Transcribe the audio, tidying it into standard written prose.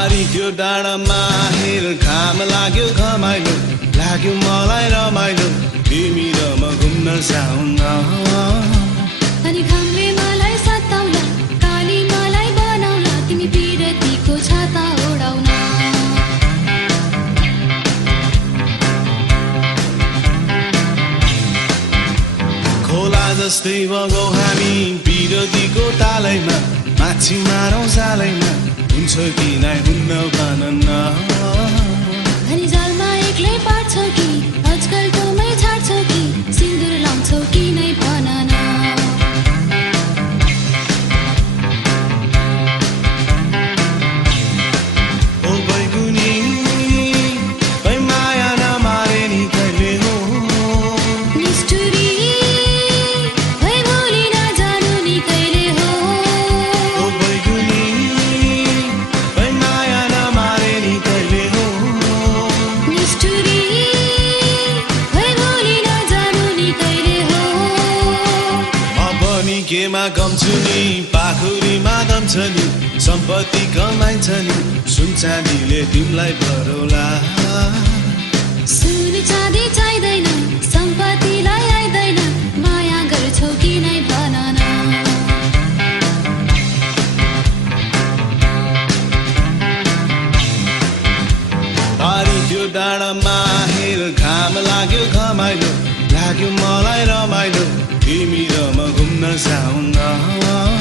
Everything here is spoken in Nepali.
पारी त्यो डाँडामा हेर घाम लाग्यो घमाइलो लाग्यो मलाई रमाइलो तिमी र म घुम्न जाउँ न अनि घामले मलाई सताउला काली मलाई बनाउला तिमी पिरतीको छाता ओढाउन खोला जस्तै बगौ हामी पिरतीको तालैमा माछी मारौँ जालैमा हुन्छ कि नै हुन्न भन न अनि जालमा एक्लै पार्छौ कि आजकल तँमै छाड्छौ कि सिन्दुर लाउँछौ कि नै भन न ओ बैगुनी बै माया नमारे नि कहिले हो निष्ठुरी भई भोलि नजानु नि कहिले हो ओ बैगुनी बै माया नमारे नि कहिले हो निष्ठुरी भई भोलि नजानु नि कहिले हो अब नि केमा कम छु नि पाखुरीमा दम छ नि सम्पत्ति कमाइन्छ नि सुन चाँदीले तिमीलाई भरौला सुन चाँदी चाहिँदैन सम्पत्तिलाई आइदैन माया गर्छौ कि नै भन न पारी त्यो डाँडामा हेर घाम लाग्यो घमाइलो लाग्यो मलाई रमाइलो तिमी र म घुम्न जाउँ न